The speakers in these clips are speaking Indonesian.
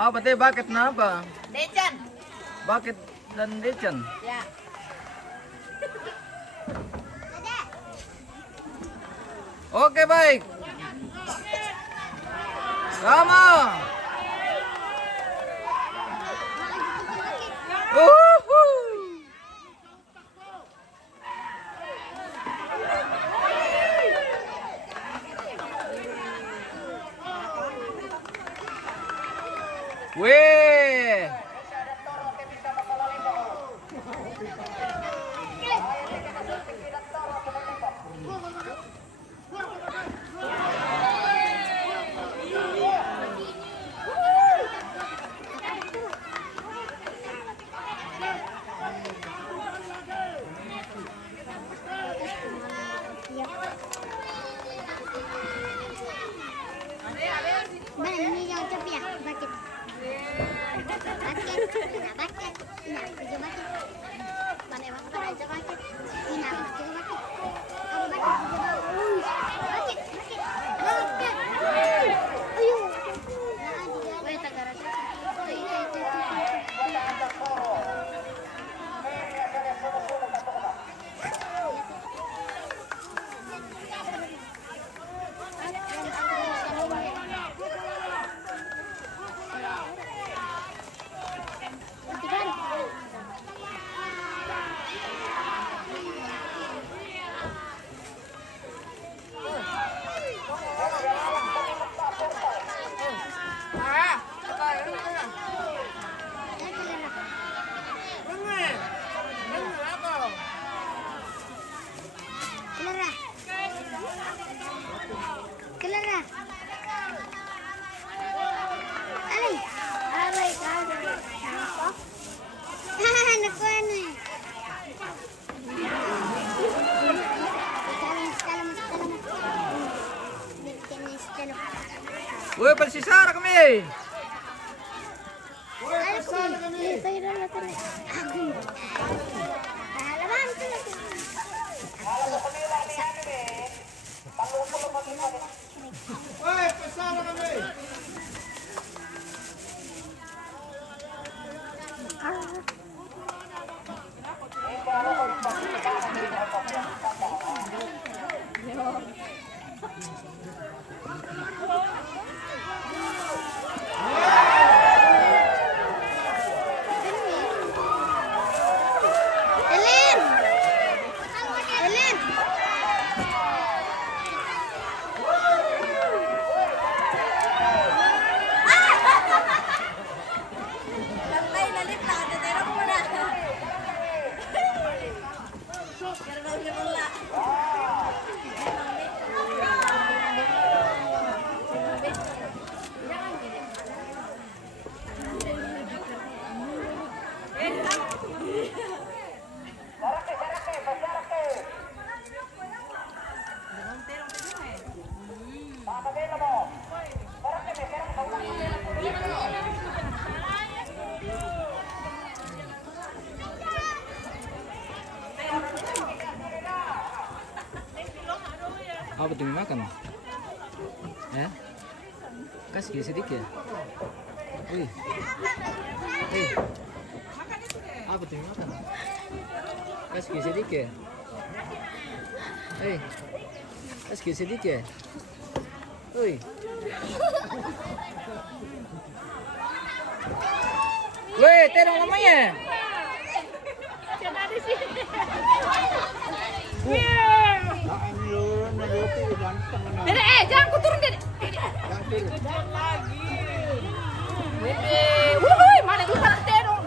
Apa teh bucket apa? Decan. Bucket dan decan. Ya. Oke baik. Sama. Weh. Mana ini yang cepi ya? Bucket. Bucket. Ina bucket. Ina kerja bucket. Mana yang makan aja bucket. Ina kerja bucket. Apa bucket? Bucket. Bucket. Bucket. Ayo. Weh tagara. Kelara. Alay. Alay ka. Naku ano eh. Woi, persisara kami. Woi, persisara kami. Apa tuh makan? Ya? Kasih sedikit. Wih. Wih. Apa tuh makan? Kasih sedikit. Hei. Kasih sedikit. Wih. Weh, terong namanya. Jangan di sini. Dede, jangan ku turun, Dede. Jangan lagi. Dede, wuih, mana bisa terong.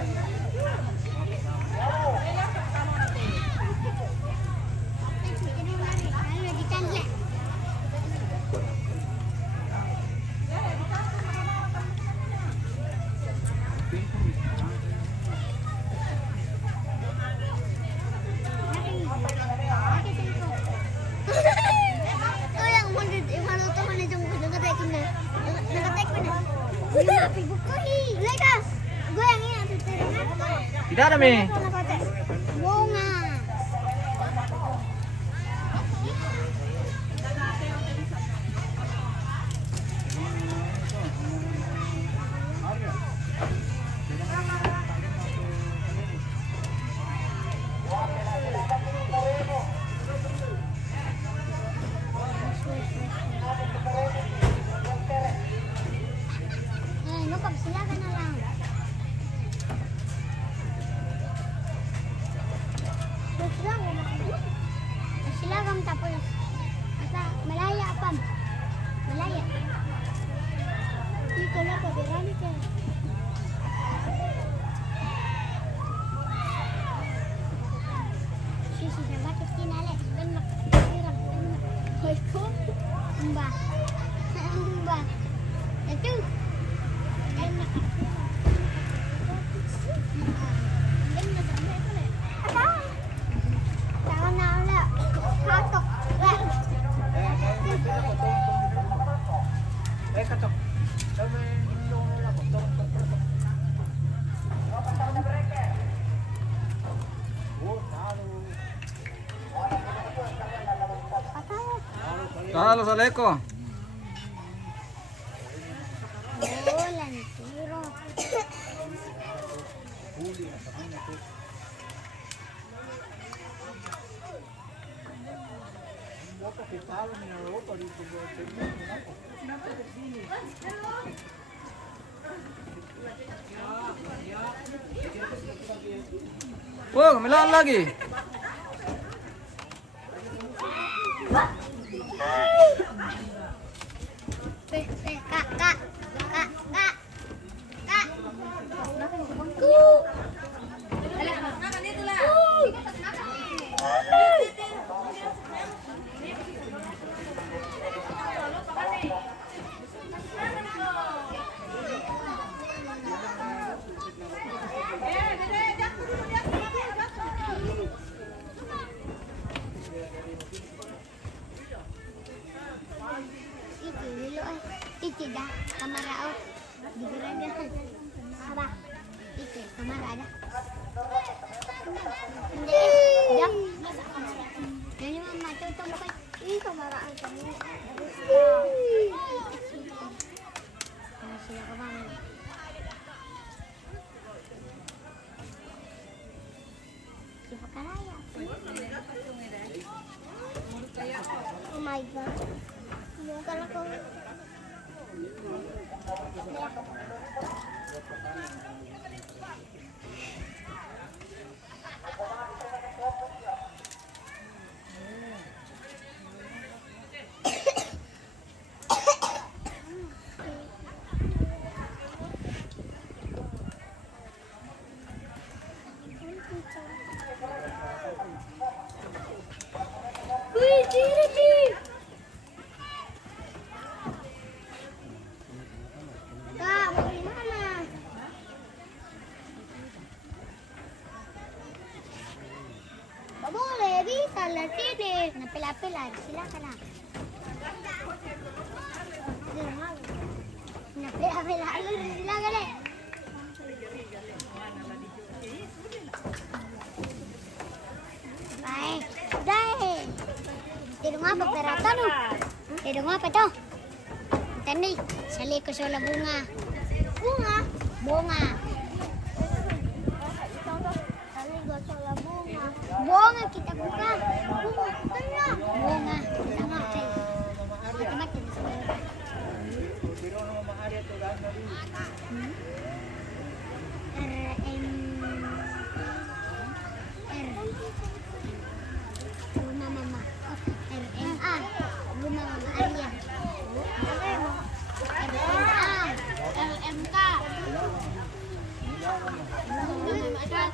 Ayo dicanlek. Oh yang mau di mana tuh mana jam ngetekin deh. Ngetekin deh. Tapi bukuhi. Leka. Gue yang ini ada tiringan. Tidak ada, Mi. Bunga. Nukap silakan na lang. Silakan tapos. Ata malaya pam. Malaya. Ito lang pabirani ka. Sisi na bakit kinale? Ben makirap. Hoy ko. Umba. Umba. Ito. Halo, Saleko. Wah, kamilaan lagi. Kak, kak. Itu dah kamar out di gerada apa itu kamar ada ya jadi mama tutup kan ini kamar out kami masih apa bang siapa karaya oh my god mau kalau kau boleh bisa lah sini napil-apil lah silakan lah napil-apil lah silakan deh baik deh di rumah apa perata lu di rumah apa tuh tadi sali ko sola bunga bunga kita buka bunga sama macam-macam rumah mama RMA rumah mama Arya RMA LMK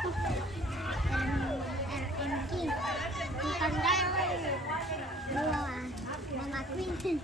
tuh. RMG. Bukan Daryl. Mama Queen.